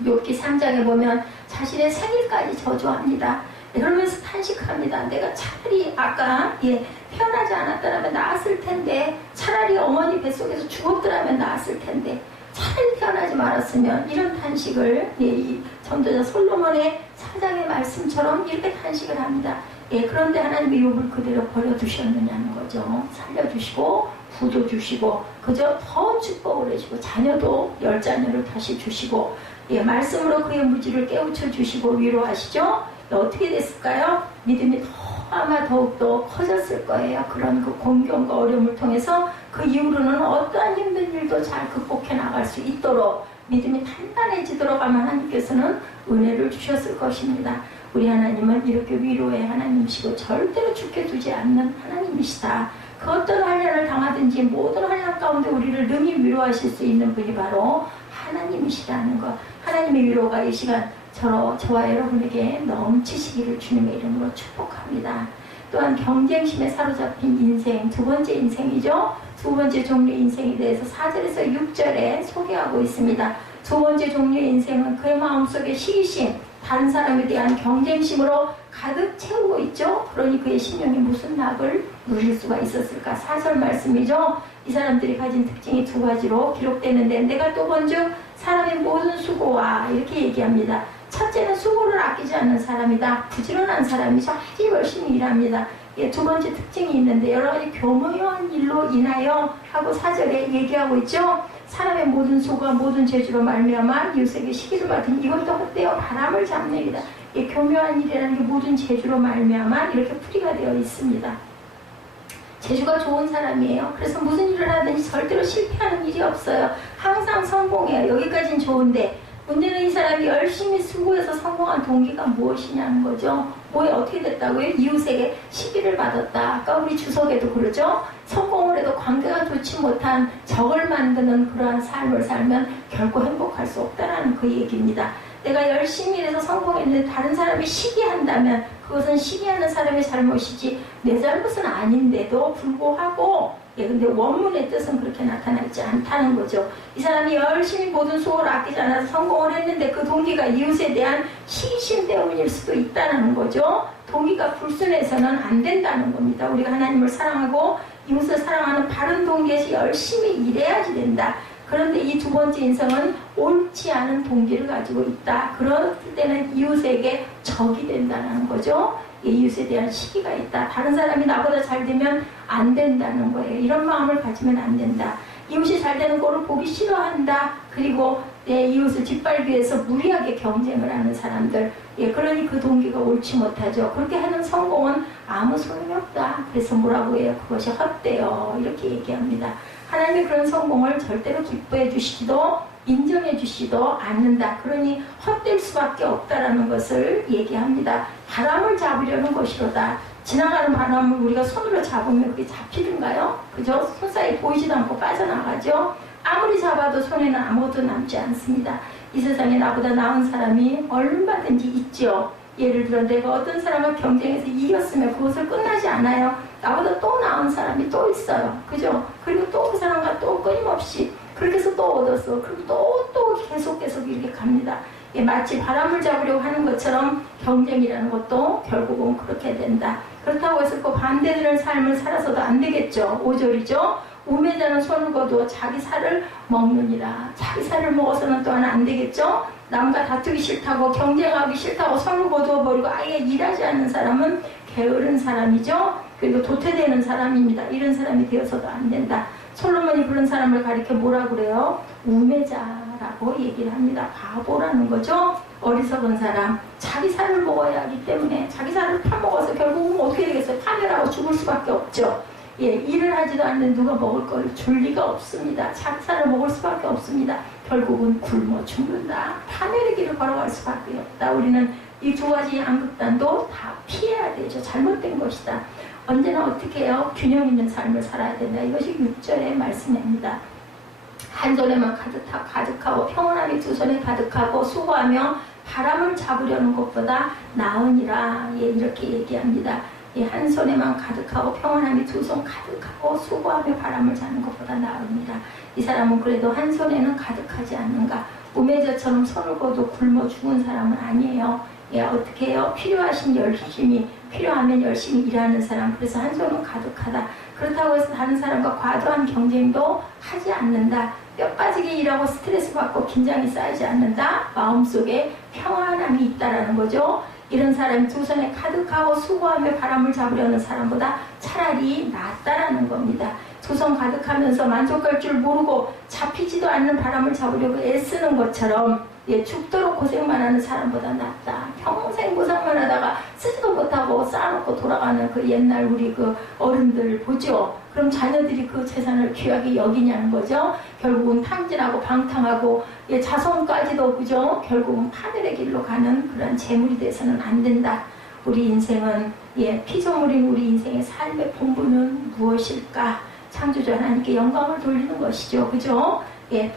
욥기 3장에 보면 자신의 생일까지 저주합니다. 그러면서 탄식합니다. 내가 차라리 아까 태어나지 않았더라면 나았을 텐데, 차라리 어머니 뱃속에서 죽었더라면 나았을 텐데, 차라리 태어나지 말았으면, 이런 탄식을 이 전도자 솔로몬의 사장의 말씀처럼 이렇게 탄식을 합니다. 예, 그런데 하나님이 욥을 그대로 버려두셨느냐는 거죠. 살려주시고 구도 주시고 그저 더 축복을 해주시고 자녀도 10자녀를 다시 주시고 예, 말씀으로 그의 무지를 깨우쳐 주시고 위로하시죠. 어떻게 됐을까요? 믿음이 아마 더욱더 커졌을 거예요. 그런 그 공경과 어려움을 통해서 그 이후로는 어떠한 힘든 일도 잘 극복해 나갈 수 있도록 믿음이 단단해지도록 아마 하나님께서는 은혜를 주셨을 것입니다. 우리 하나님은 이렇게 위로의 하나님이시고 절대로 죽게 두지 않는 하나님이시다. 그 어떤 환난을 당하든지 모든 환난 가운데 우리를 능히 위로하실 수 있는 분이 바로 하나님이시라는 것. 하나님의 위로가 이 시간 저와 여러분에게 넘치시기를 주님의 이름으로 축복합니다. 또한 경쟁심에 사로잡힌 인생, 두 번째 인생이죠. 두 번째 종류의 인생에 대해서 4절에서 6절에 소개하고 있습니다. 두 번째 종류의 인생은 그의 마음속에 시기심, 다른 사람에 대한 경쟁심으로 가득 채우고 있죠. 그러니 그의 심령이 무슨 낙을 누릴 수가 있었을까? 4절 말씀이죠. 이 사람들이 가진 특징이 두 가지로 기록되는데 내가 또 본즉 사람의 모든 수고와 이렇게 얘기합니다. 첫째는 수고를 아끼지 않는 사람이다. 부지런한 사람이죠. 아주 열심히 일합니다. 예, 두 번째 특징이 있는데 여러 가지 교묘한 일로 인하여 하고 4절에 얘기하고 있죠. 사람의 모든 수고와 모든 재주로 말미암아 이웃에게 시기를 받은 이것도 헛되어 바람을 잡느니라. 예, 교묘한 일이라는 게 모든 재주로 말미암아 이렇게 풀이가 되어 있습니다. 재주가 좋은 사람이에요. 그래서 무슨 일을 하든지 절대로 실패하는 일이 없어요. 항상 성공해요. 여기까지는 좋은데 문제는 이 사람이 열심히 수고해서 성공한 동기가 무엇이냐는 거죠. 뭐에 어떻게 됐다고요? 이웃에게 시기를 받았다. 아까 우리 주석에도 그러죠. 성공을 해도 관계가 좋지 못한 적을 만드는 그러한 삶을 살면 결코 행복할 수 없다는 그 얘기입니다. 내가 열심히 일해서 성공했는데 다른 사람이 시기한다면 그것은 시기하는 사람의 잘못이지 내 잘못은 아닌데도 불구하고 예, 근데 원문의 뜻은 그렇게 나타나지 않다는 거죠. 이 사람이 열심히 모든 수고를 아끼지 않아서 성공을 했는데 그 동기가 이웃에 대한 시기심 때문일 수도 있다는 거죠. 동기가 불순해서는 안 된다는 겁니다. 우리가 하나님을 사랑하고 이웃을 사랑하는 바른 동기에서 열심히 일해야지 된다. 그런데 이 두 번째 인성은 옳지 않은 동기를 가지고 있다. 그럴 때는 이웃에게 적이 된다는 거죠. 이웃에 대한 시기가 있다. 다른 사람이 나보다 잘 되면 안 된다는 거예요. 이런 마음을 가지면 안 된다. 이웃이 잘 되는 거를 보기 싫어한다. 그리고 내 이웃을 짓밟기 위해서 무리하게 경쟁을 하는 사람들. 예, 그러니 그 동기가 옳지 못하죠. 그렇게 하는 성공은 아무 소용이 없다. 그래서 뭐라고 해요? 그것이 헛되어. 이렇게 얘기합니다. 하나님이 그런 성공을 절대로 기뻐해 주시지도 인정해 주시지도 않는다. 그러니 헛될 수밖에 없다라는 것을 얘기합니다. 바람을 잡으려는 것이로다. 지나가는 바람을 우리가 손으로 잡으면 그게 잡히는가요? 그죠? 손 사이 보이지도 않고 빠져나가죠? 아무리 잡아도 손에는 아무것도 남지 않습니다. 이 세상에 나보다 나은 사람이 얼마든지 있죠. 예를 들어 내가 어떤 사람을 경쟁해서 이겼으면 그것을 끝나지 않아요. 나보다 또 나은 사람이 또 있어요. 그죠? 그리고 또 그 사람과 또 끊임없이 그렇게 해서 또 얻었어. 그리고 또 계속 이렇게 갑니다. 예, 마치 바람을 잡으려고 하는 것처럼 경쟁이라는 것도 결국은 그렇게 된다. 그렇다고 해서 그 반대되는 삶을 살아서도 안 되겠죠. 5절이죠. 우매자는 손을 거두어 자기 살을 먹느니라. 자기 살을 먹어서는 또한 안 되겠죠. 남과 다투기 싫다고 경쟁하기 싫다고 손을 거두어 버리고 아예 일하지 않는 사람은 게으른 사람이죠. 그리고 도태되는 사람입니다. 이런 사람이 되어서도 안 된다. 솔로몬이 그런 사람을 가리켜 뭐라 그래요? 우매자라고 얘기를 합니다. 바보라는 거죠. 어리석은 사람, 자기 살을 먹어야 하기 때문에 자기 살을 파먹어서 결국은 어떻게 되겠어요? 파멸하고 죽을 수밖에 없죠. 예, 일을 하지도 않는 누가 먹을 걸 줄 리가 없습니다. 자기 살을 먹을 수밖에 없습니다. 결국은 굶어 죽는다. 파멸의 길을 걸어갈 수밖에 없다. 우리는 이 두 가지 양극단도 다 피해야 되죠. 잘못된 것이다. 언제나 어떻게 해요? 균형 있는 삶을 살아야 된다. 이것이 6절의 말씀입니다. 한 손에만 가득하고 평온함이 두 손에 가득하고 수고하며 바람을 잡으려는 것보다 나으니라. 예, 이렇게 얘기합니다. 예, 한 손에만 가득하고 평온함이 두 손 가득하고 수고하며 바람을 잡는 것보다 나으니라. 이 사람은 그래도 한 손에는 가득하지 않는가. 우매자처럼 손을 거두 굶어 죽은 사람은 아니에요. 예, 어떻게 해요? 필요하면 열심히 일하는 사람. 그래서 한 손은 가득하다. 그렇다고 해서 다른 사람과 과도한 경쟁도 하지 않는다. 뼈 빠지게 일하고 스트레스 받고 긴장이 쌓이지 않는다. 마음속에 평안함이 있다라는 거죠. 예, 이런 사람이 두 손에 가득하고 수고하며 바람을 잡으려는 사람보다 차라리 낫다라는 겁니다. 두 손 가득하면서 만족할 줄 모르고 잡히지도 않는 바람을 잡으려고 애쓰는 것처럼 죽도록 고생만 하는 사람보다 낫다. 평생 고생만 하다가 쓰지도 못하고 쌓아놓고 돌아가는 그 옛날 우리 그 어른들 보죠. 그럼 자녀들이 그 재산을 귀하게 여기냐는 거죠. 결국은 탕진하고 방탕하고 자손까지도 그죠. 결국은 파멸의 길로 가는 그런 재물이 돼서는 안 된다. 우리 인생은 피조물인 우리 인생의 삶의 본분은 무엇일까? 창조주 하나님께 영광을 돌리는 것이죠. 그죠?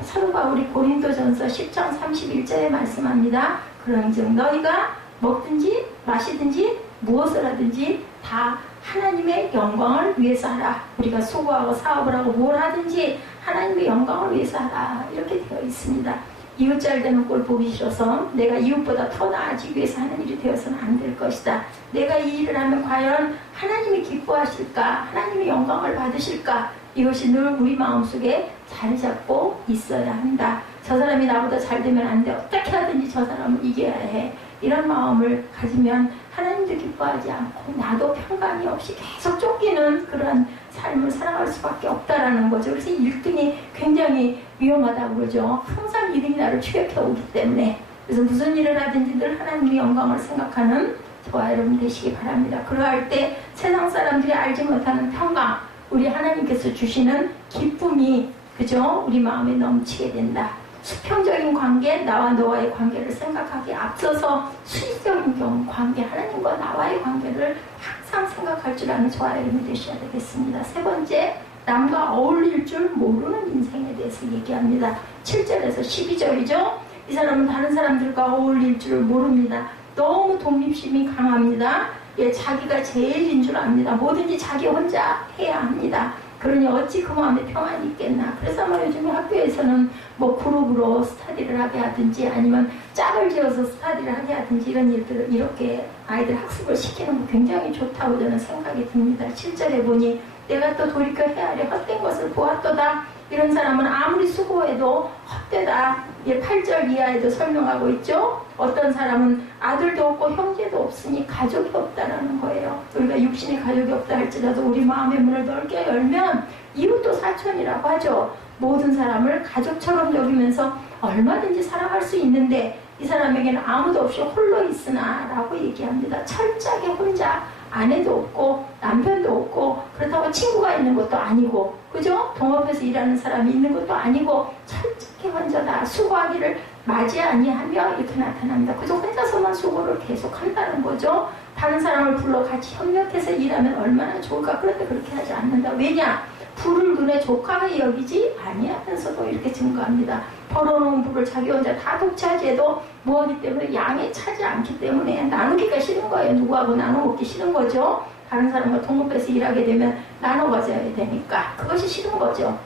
사도 바울이 고린도전서 10장 31절에 말씀합니다. 그런즉 너희가 먹든지 마시든지 무엇을 하든지 다 하나님의 영광을 위해서 하라. 우리가 수고하고 사업을 하고 뭘 하든지 하나님의 영광을 위해서 하라. 이렇게 되어 있습니다. 이웃 잘 되는 꼴 보기 싫어서 내가 이웃보다 더 나아지기 위해서 하는 일이 되어서는 안 될 것이다. 내가 이 일을 하면 과연 하나님이 기뻐하실까? 하나님의 영광을 받으실까? 이것이 늘 우리 마음속에 자리 잡고 있어야 한다. 저 사람이 나보다 잘 되면 안 돼. 어떻게 하든지 저 사람을 이겨야 해. 이런 마음을 가지면 하나님도 기뻐하지 않고 나도 평강이 없이 계속 쫓기는 그런 삶을 살아갈 수밖에 없다라는 거죠. 그래서 1등이 굉장히 위험하다고 그러죠. 항상 2등이 나를 추격해 오기 때문에. 그래서 무슨 일을 하든지 늘 하나님의 영광을 생각하는 저와 여러분 되시기 바랍니다. 그러할 때 세상 사람들이 알지 못하는 평강, 우리 하나님께서 주시는 기쁨이 그죠? 우리 마음에 넘치게 된다. 수평적인 관계, 나와 너와의 관계를 생각하기에 앞서서 수직적인 관계, 하나님과 나와의 관계를 항상 생각할 줄 아는 저와 여러분이 되셔야 되겠습니다. 세 번째, 남과 어울릴 줄 모르는 인생에 대해서 얘기합니다. 7절에서 12절이죠. 이 사람은 다른 사람들과 어울릴 줄 모릅니다. 너무 독립심이 강합니다. 자기가 제일인 줄 압니다. 뭐든지 자기 혼자 해야 합니다. 그러니 어찌 그 마음에 평안이 있겠나. 그래서 아마 요즘에 학교에서는 뭐 그룹으로 스터디를 하게 하든지 아니면 짝을 지어서 스터디를 하게 하든지 이런 일들을 이렇게 아이들 학습을 시키는 거 굉장히 좋다고 저는 생각이 듭니다. 7절에 보니 내가 또 돌이켜 헤아려 헛된 것을 보았도다. 이런 사람은 아무리 수고해도 헛되다. 8절 이하에도 설명하고 있죠. 어떤 사람은 아들도 없고 형제도 없으니 가족이 없다라는 거예요. 우리가 육신의 가족이 없다 할지라도 우리 마음의 문을 넓게 열면 이웃도 사촌이라고 하죠. 모든 사람을 가족처럼 여기면서 얼마든지 살아갈 수 있는데 이 사람에게는 아무도 없이 홀로 있으나 라고 얘기합니다. 철저하게 혼자 아내도 없고 남편도 없고 그렇다고 친구가 있는 것도 아니고 그죠? 동업해서 일하는 사람이 있는 것도 아니고 철저하게 혼자다. 수고하기를 맞이 아니하며 이렇게 나타납니다. 그저 혼자서만 수고를 계속 한다는 거죠. 다른 사람을 불러 같이 협력해서 일하면 얼마나 좋을까. 그런데 그렇게 하지 않는다. 왜냐? 불을 눈에 족하게 여기지 아니하면서도 이렇게 증거합니다. 벌어놓은 불을 자기 혼자 다 독차지해도 뭐하기 때문에 양에 차지 않기 때문에 나누기가 싫은 거예요. 누구하고 나눠 먹기 싫은 거죠. 다른 사람과 동업해서 일하게 되면 나눠 가져야 되니까 그것이 싫은 거죠.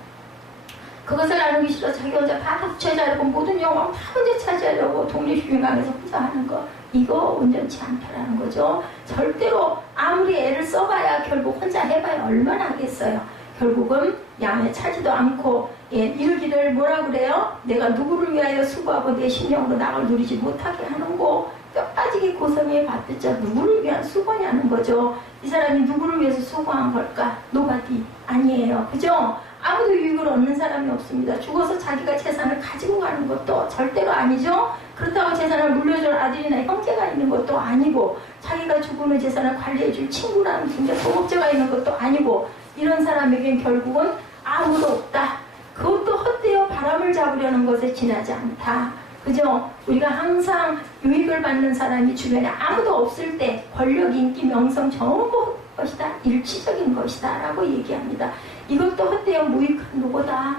그것을 나누기 싫어 자기 혼자 다 독차지하려고 모든 영광 다 혼자 차지하려고 독립심이 강해서 혼자 하는 거 이거 온전치 않다라는 거죠. 절대로 아무리 애를 써봐야 결국 혼자 해봐야 얼마나 하겠어요. 결국은 양에 차지도 않고 이르기를 뭐라 그래요? 내가 누구를 위하여 수고하고 내 심령으로 낙을 누리지 못하게 하는 거 뼈 빠지게 고생해 봤자 누구를 위한 수고냐는 거죠. 이 사람이 누구를 위해서 수고한 걸까? 노바디 아니에요. 그죠? 아무도 유익을 얻는 사람이 없습니다. 죽어서 자기가 재산을 가지고 가는 것도 절대로 아니죠. 그렇다고 재산을 물려줄 아들이나 형제가 있는 것도 아니고 자기가 죽은 후 재산을 관리해줄 친구라는 분자 동업자가 있는 것도 아니고 이런 사람에겐 결국은 아무도 없다. 그것도 헛되어 바람을 잡으려는 것에 지나지 않다. 그죠? 우리가 항상 유익을 받는 사람이 주변에 아무도 없을 때 권력, 인기, 명성 전부 것이다. 일치적인 것이다. 라고 얘기합니다. 이것도 헛되어 무익한 노고다.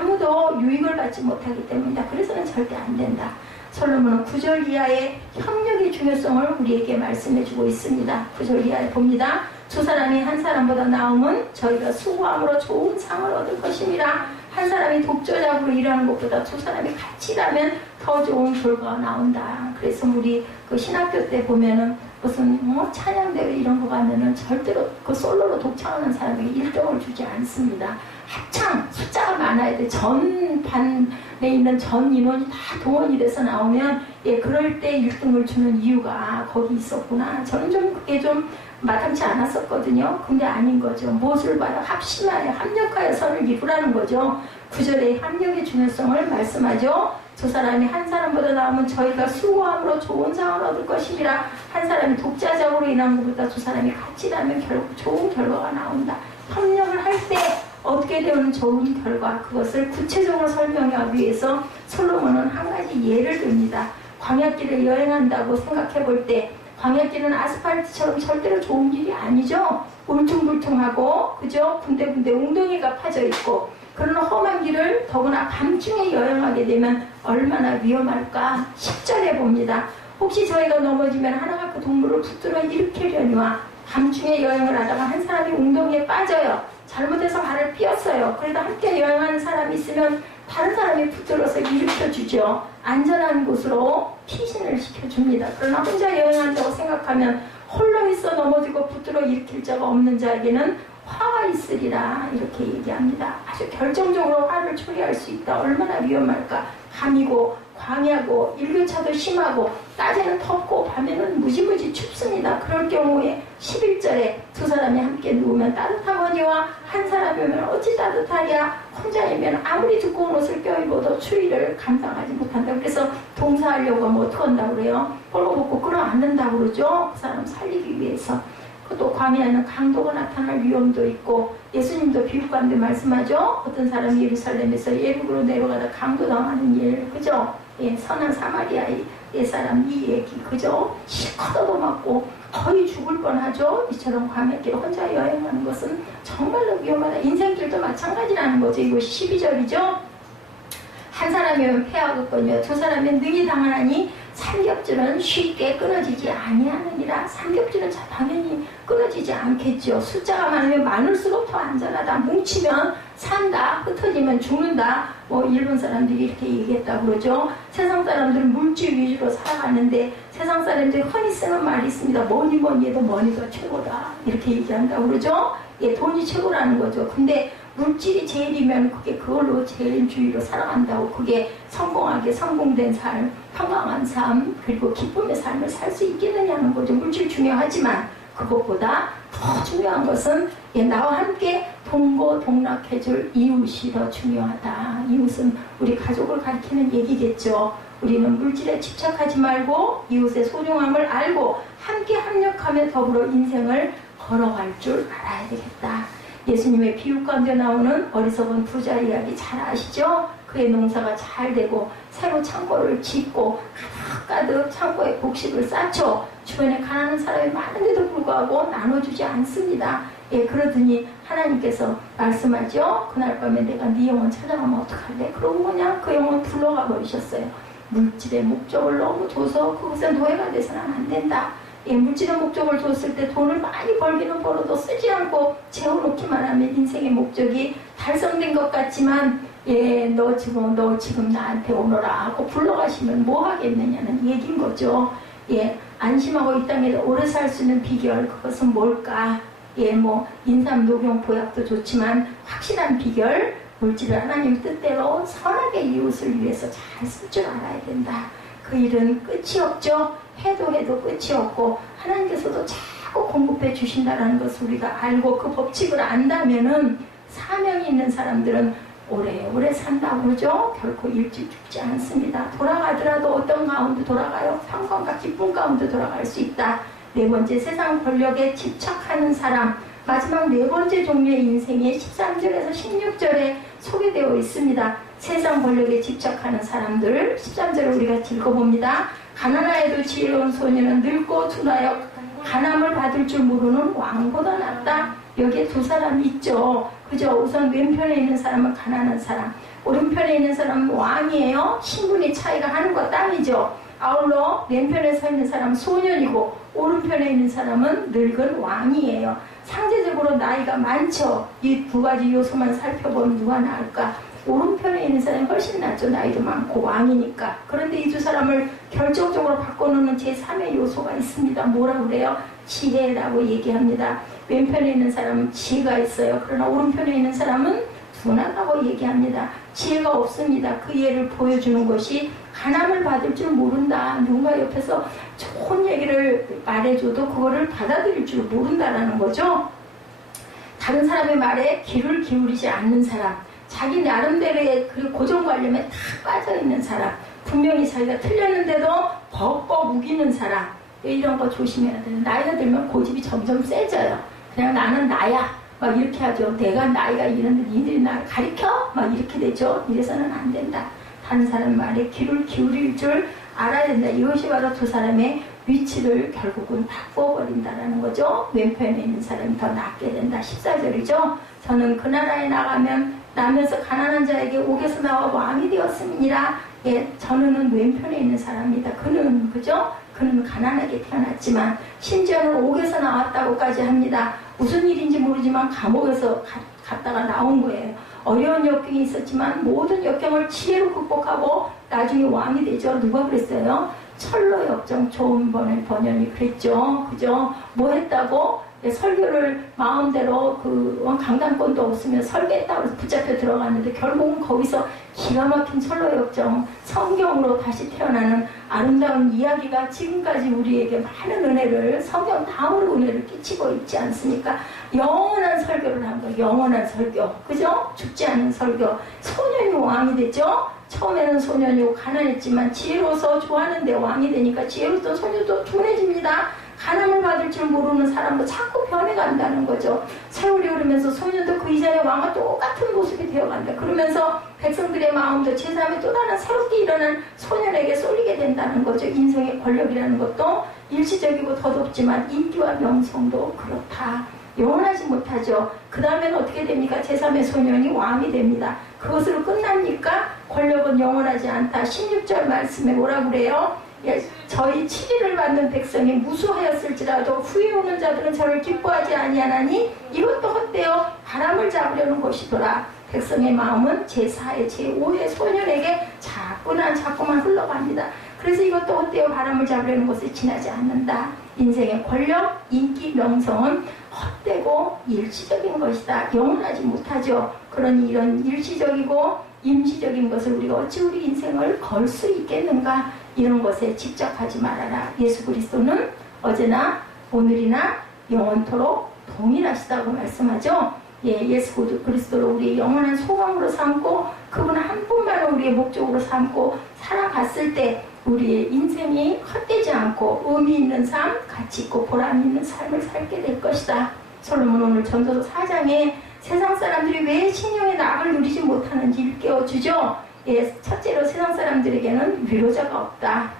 아무도 유익을 받지 못하기 때문이다. 그래서는 절대 안 된다. 솔로몬은 9절 이하의 협력의 중요성을 우리에게 말씀해주고 있습니다. 9절 이하에 봅니다. 두 사람이 한 사람보다 나음은 저희가 수고함으로 좋은 상을 얻을 것임이라. 한 사람이 독자적으로 일하는 것보다 두 사람이 같이 일하면 더 좋은 결과가 나온다. 그래서 우리 그 신학교 때 보면은 무슨 찬양대회 이런 거 가면은 절대로 그 솔로로 독창하는 사람에게 1등을 주지 않습니다. 합창 숫자가 많아야 돼. 전 반에 있는 전 인원이 다 동원이 돼서 나오면 그럴 때 1등을 주는 이유가 거기 있었구나. 저는 좀 그게 좀 마땅치 않았었거든요. 근데 아닌 거죠. 무엇을 봐요? 합심하여 합력하여 선을 이루라는 거죠. 9절에 합력의 중요성을 말씀하죠. 두 사람이 한 사람보다 나오면 저희가 수고함으로 좋은 상을 얻을 것이니라. 한 사람이 독자적으로 일하는 것보다 두 사람이 같이 일하면 결국 좋은 결과가 나온다. 협력을 할 때 얻게 되는 좋은 결과, 그것을 구체적으로 설명하기 위해서 솔로몬은 한 가지 예를 듭니다. 광야길을 여행한다고 생각해 볼 때 광야길은 아스팔트처럼 절대로 좋은 길이 아니죠. 울퉁불퉁하고 그죠? 군데군데 웅덩이가 파져 있고 그런 험한 길을 더구나 밤중에 여행하게 되면 얼마나 위험할까? 10절에 봅니다. 혹시 저희가 넘어지면 하나가 그 동물을 붙들어 일으키려니와 밤중에 여행을 하다가 한 사람이 웅덩이에 빠져요. 잘못해서 발을 삐었어요. 그래도 함께 여행하는 사람이 있으면 다른 사람이 붙들어서 일으켜주죠. 안전한 곳으로 피신을 시켜줍니다. 그러나 혼자 여행한다고 생각하면 홀로 있어 넘어지고 붙들어 일으킬 자가 없는 자에게는 화가 있으리라 이렇게 얘기합니다. 아주 결정적으로 화를 초래할 수 있다. 얼마나 위험할까. 밤이고 광야고 일교차도 심하고 낮에는 덥고 밤에는 무지무지 춥습니다. 그럴 경우에 11절에 두 사람이 함께 누우면 따뜻하거니와 한 사람이면 어찌 따뜻하랴. 혼자이면 아무리 두꺼운 옷을 껴입어도 추위를 감당하지 못한다. 그래서 동사하려고 하면 어떡한다고 그래요? 벌거벗고 끌어안는다고 그러죠. 그 사람 살리기 위해서. 또 광야에는 강도가 나타날 위험도 있고 예수님도 비유가운데 말씀하죠. 어떤 사람이 예루살렘에서 예루로 내려가다 강도 당하는 일, 그죠? 선한 사마리아의 사람 이 얘기, 그죠? 실컷 얻어맞고 거의 죽을 뻔하죠. 이처럼 광야길 혼자 여행하는 것은 정말로 위험하다. 인생길도 마찬가지라는 거죠. 이거 12절이죠. 한 사람이면 패하겠거니와 두 사람이면 능히 당하나니 삼겹줄은 쉽게 끊어지지 아니하느니라. 삼겹줄은 당연히 끊어지지 않겠죠. 숫자가 많으면 많을수록 더 안전하다. 뭉치면 산다, 흩어지면 죽는다. 일본 사람들이 이렇게 얘기했다고 그러죠. 세상 사람들은 물질 위주로 살아가는데 세상 사람들이 흔히 쓰는 말이 있습니다. 뭐니 해도 머니가 최고다 이렇게 얘기한다고 그러죠. 돈이 최고라는 거죠. 근데 물질이 제일이면 그걸로 제일 주의로 살아간다고. 그게 성공된 삶, 평강한 삶, 그리고 기쁨의 삶을 살 수 있겠느냐는 거죠. 물질 중요하지만 그것보다 더 중요한 것은 나와 함께 동고동락해줄 이웃이 더 중요하다. 이웃은 우리 가족을 가리키는 얘기겠죠. 우리는 물질에 집착하지 말고 이웃의 소중함을 알고 함께 합력하며 더불어 인생을 걸어갈 줄 알아야 되겠다. 예수님의 비유 가운데 나오는 어리석은 부자 이야기 잘 아시죠? 그의 농사가 잘 되고 새로 창고를 짓고 가득가득 창고에 곡식을 쌓죠. 주변에 가난한 사람이 많은데도 불구하고 나눠주지 않습니다. 그러더니 하나님께서 말씀하죠. 그날 밤에 내가 네 영혼 찾아가면 어떡할래? 그러고 그냥 그 영혼 불러가 버리셨어요. 물질의 목적을 너무 줘서 그것에 노예가 돼서는 안 된다. 물질의 목적을 줬을 때 돈을 많이 벌기는 벌어도 쓰지 않고 재워놓기만 하면 인생의 목적이 달성된 것 같지만 너 지금 나한테 오너라 하고 불러가시면 뭐 하겠느냐는 얘기인 거죠. 안심하고 이 땅에 오래 살 수 있는 비결, 그것은 뭘까? 인삼, 녹용, 보약도 좋지만 확실한 비결, 물질을 하나님 뜻대로 선하게 이웃을 위해서 잘 쓸 줄 알아야 된다. 그 일은 끝이 없죠. 해도 끝이 없고 하나님께서도 자꾸 공급해 주신다는 것을 우리가 알고 그 법칙을 안다면은 사명이 있는 사람들은 오래오래 산다고 그러죠. 결코 일찍 죽지 않습니다. 돌아가더라도 어떤 가운데 돌아가요? 평강과 기쁨 가운데 돌아갈 수 있다. 네 번째, 세상 권력에 집착하는 사람. 마지막 네 번째 종류의 인생이 13절에서 16절에 소개되어 있습니다. 세상 권력에 집착하는 사람들, 13절을 우리가 읽어봅니다. 가난하여도 지혜로운 소녀는 늙고 둔하여 가남을 받을 줄 모르는 왕보다 낫다. 여기에 두 사람이 있죠. 그죠? 우선 왼편에 있는 사람은 가난한 사람, 오른편에 있는 사람은 왕이에요. 신분이 차이가 하늘과 땅이죠. 아울러 왼편에 서 있는 사람은 소년이고 오른편에 있는 사람은 늙은 왕이에요. 상대적으로 나이가 많죠. 이 두 가지 요소만 살펴보면 누가 나을까? 오른편에 있는 사람이 훨씬 낫죠. 나이도 많고 왕이니까. 그런데 이 두 사람을 결정적으로 바꿔놓는 제3의 요소가 있습니다. 뭐라 그래요? 지혜라고 얘기합니다. 왼편에 있는 사람은 지혜가 있어요. 그러나 오른편에 있는 사람은 둔하다고 얘기합니다. 지혜가 없습니다. 그 예를 보여주는 것이 가난을 받을 줄 모른다. 누군가 옆에서 좋은 얘기를 말해줘도 그거를 받아들일 줄 모른다라는 거죠. 다른 사람의 말에 귀를 기울이지 않는 사람, 자기 나름대로의 그 고정관념에 다 빠져있는 사람, 분명히 자기가 틀렸는데도 벅벅 우기는 사람, 이런 거 조심해야 돼요. 나이가 들면 고집이 점점 세져요. 그냥 나는 나야 막 이렇게 하죠. 내가 나이가 이런데 니들이 나를 가리켜? 막 이렇게 되죠. 이래서는 안 된다. 다른 사람 말에 귀를 기울일 줄 알아야 된다. 이것이 바로 두 사람의 위치를 결국은 바꿔버린다라는 거죠. 왼편에 있는 사람이 더 낫게 된다. 14절이죠. 저는 그 나라에 나면서 가난한 자에게 옥에서 나와 왕이 되었음이니라. 예, 저는 왼편에 있는 사람입니다. 그는, 그죠? 그는 가난하게 태어났지만 심지어는 옥에서 나왔다고까지 합니다. 무슨 일인지 모르지만 감옥에서 갔다가 나온 거예요. 어려운 역경이 있었지만 모든 역경을 지혜로 극복하고 나중에 왕이 되죠. 누가 그랬어요? 철로 역정 좋은 번연이 그랬죠. 그죠? 뭐 했다고? 설교를 마음대로 강단권도 없으면 설계했다고 해서 붙잡혀 들어갔는데 결국은 거기서 기가 막힌 철로 역정 성경으로 다시 태어나는 아름다운 이야기가 지금까지 우리에게 많은 은혜를 성경 다음으로 은혜를 끼치고 있지 않습니까? 영원한 설교를 한 거, 영원한 설교, 그죠? 죽지 않는 설교. 소년이 왕이 됐죠? 처음에는 소년이고 가난했지만 지혜로워서 좋아하는데 왕이 되니까 지혜로웠던 소년도 둔해집니다. 가난을 받을 줄 모르는 사람도 자꾸 변해간다는 거죠. 세월이 흐르면서 소년도 그 이전의 왕과 똑같은 모습이 되어간다. 그러면서 백성들의 마음도 제3의 또 다른 새롭게 일어난 소년에게 쏠리게 된다는 거죠. 인생의 권력이라는 것도 일시적이고 덧없지만 인기와 명성도 그렇다. 영원하지 못하죠. 그 다음에는 어떻게 됩니까? 제3의 소년이 왕이 됩니다. 그것으로 끝납니까? 권력은 영원하지 않다. 16절 말씀에 뭐라 그래요? 저희 7일을 받는 백성이 무수하였을지라도 후에 오는 자들은 저를 기뻐하지 아니하나니 이것도 헛되어 바람을 잡으려는 것이더라. 백성의 마음은 제4의 제5의 소년에게 자꾸만 흘러갑니다. 그래서 이것도 헛되어 바람을 잡으려는 것을 지나지 않는다. 인생의 권력, 인기, 명성은 헛되고 일시적인 것이다. 영원하지 못하죠. 그러니 이런 일시적이고 임시적인 것을 우리가 어찌 우리 인생을 걸 수 있겠는가? 이런 것에 집착하지 말아라. 예수 그리스도는 어제나 오늘이나 영원토록 동일하시다고 말씀하죠. 예, 예수 그리스도를 우리의 영원한 소망으로 삼고 그분 한 분만을 우리의 목적으로 삼고 살아갔을 때 우리의 인생이 헛되지 않고 의미 있는 삶, 가치 있고 보람 있는 삶을 살게 될 것이다. 솔로몬 오늘 전도서 4장에 세상 사람들이 왜 신령의 낙을 누리지 못하는지 일깨워주죠. 예, 첫째로 세상 사람들에게는 위로자가 없다.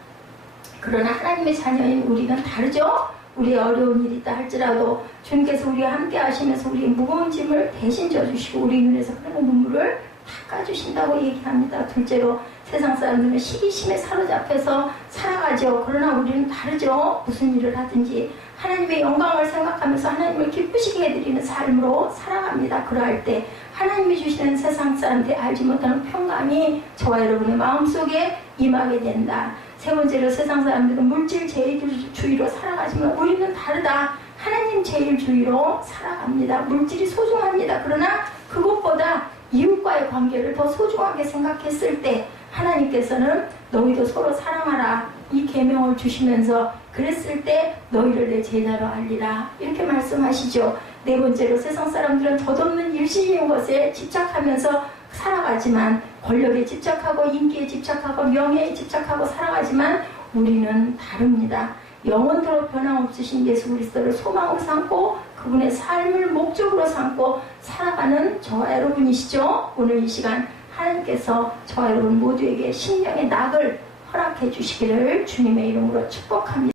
그러나 하나님의 자녀인 우리는 다르죠. 우리의 어려운 일이 있다 할지라도 주님께서 우리와 함께 하시면서 우리의 무거운 짐을 대신 져주시고 우리 눈에서 흐르는 눈물을 닦아주신다고 얘기합니다. 둘째로 세상 사람들은 시기심에 사로잡혀서 살아가죠. 그러나 우리는 다르죠. 무슨 일을 하든지 하나님의 영광을 생각하면서 하나님을 기쁘시게 해드리는 삶으로 살아갑니다. 그러할 때 하나님이 주시는 세상 사람들이 알지 못하는 평강이 저와 여러분의 마음속에 임하게 된다. 세 번째로 세상 사람들은 물질 제일주의로 살아가지만 우리는 다르다. 하나님 제일주의로 살아갑니다. 물질이 소중합니다. 그러나 그것보다 이웃과의 관계를 더 소중하게 생각했을 때 하나님께서는 너희도 서로 사랑하라 이 계명을 주시면서 그랬을 때 너희를 내 제자로 알리라 이렇게 말씀하시죠. 네 번째로 세상 사람들은 덧없는 일시적인 것에 집착하면서 살아가지만 권력에 집착하고 인기에 집착하고 명예에 집착하고 살아가지만 우리는 다릅니다. 영원토록 변함없으신 예수 그리스도를 소망으로 삼고 그분의 삶을 목적으로 삼고 살아가는 저와 여러분이시죠. 오늘 이 시간 하나님께서 저와 여러분 모두에게 심령의 낙을 허락해 주시기를 주님의 이름으로 축복합니다.